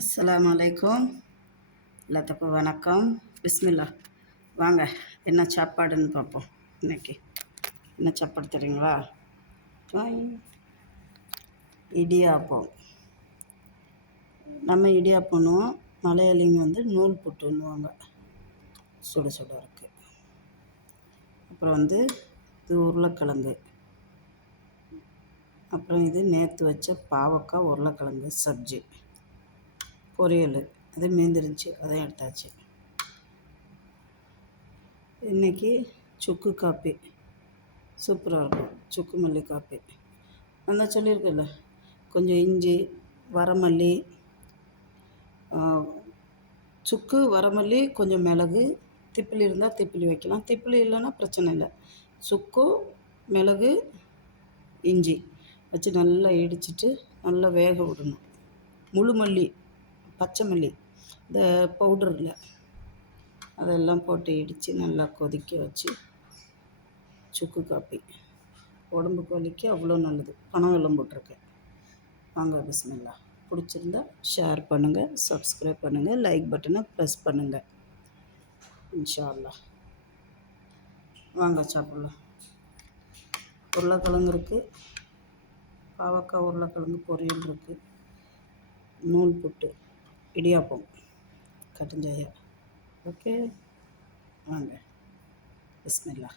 அஸ்ஸலாமு அலைக்கும். எல்லாத்துக்கும் வணக்கம். பிஸ்மில்லா. வாங்க என்ன சாப்பாடுன்னு பார்ப்போம். இன்னைக்கு என்ன சாப்பாடு தெரியுங்களா? இடியாப்பம். நம்ம இடியாப்பம்னுவோம், மலையாளிங்க வந்து நூல் புட்டுன்னுவாங்க. சுட சுட இருக்குது. அப்புறம் இது உருளைக்கிழங்கு. அப்புறம் இது நேற்று வச்ச பாவக்காய் உருளைக்கிழங்கு சப்ஜி பொரியல். அது மீந்துருந்துச்சு, அதையும் எடுத்தாச்சு. இன்றைக்கி சுக்கு காப்பி சூப்பராக இருக்கும். சுக்கு மல்லி காப்பி நான் சொல்லியிருக்கேன்ல. கொஞ்சம் இஞ்சி, வரமல்லி, சுக்கு, வரமல்லி, கொஞ்சம் மிளகு, திப்பிலி இருந்தால் திப்பிலி வைக்கலாம். திப்பிலி இல்லைன்னா பிரச்சனை இல்லை. சுக்கு, மிளகு, இஞ்சி வச்சு நல்லா இடிச்சிட்டு நல்லா வேக விடணும். முழு மல்லி, பச்சை மல்லி, இந்த பவுடரில் அதெல்லாம் போட்டு இடித்து நல்லா கொதிக்க வச்சு சுக்கு காப்பி உடம்புக்கு வலிக்கு அவ்வளோ நல்லது. பனவெல்லம் போட்டிருக்கேன். வாங்க பிஸ்மில்லா. பிடிச்சிருந்தா ஷேர் பண்ணுங்கள், சப்ஸ்கிரைப் பண்ணுங்கள், லைக் பட்டனை ப்ரெஸ் பண்ணுங்கள். இன்ஷா அல்லாஹ். வாங்க சாப்பிட்லாம். உருளைக்கிழங்கு இருக்குது, பாவக்காய் உருளைக்கிழங்கு பொரியல் இருக்குது, நூல் புட்டு, இடியாப்பம், கட்டஞ்சாயா. ஓகே, வாங்க பிஸ்மில்லா.